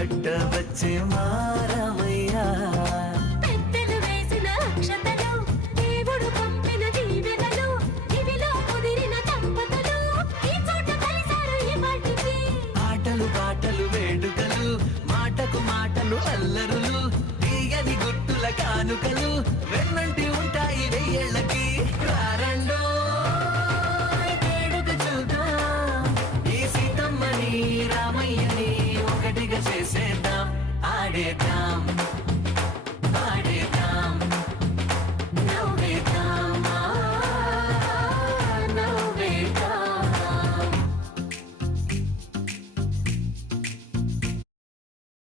పట్ట వచ్చే మారమయ్యా. పెద్దలు వేసిన అక్షతలు, దేవుడు పంపిన దీవెనలు, ఇవిలో కుదిరిన దంపతులు ఈ చోట కలిసారు ఈ వాటికి. ఆటలు పాటలు వేడుకలు, మాటకు మాటలు అల్లరులు, తీయని గుర్తుల కానుకలు వెన్నంటి ఉంటాయి వెయ్యేళ్ళకి. రారండో వేడుక చూద్దాం, ఈ సీతమ్మని రామయ్యని ఒకటిగా చేసేద్దాం, ఆడేద్దాం.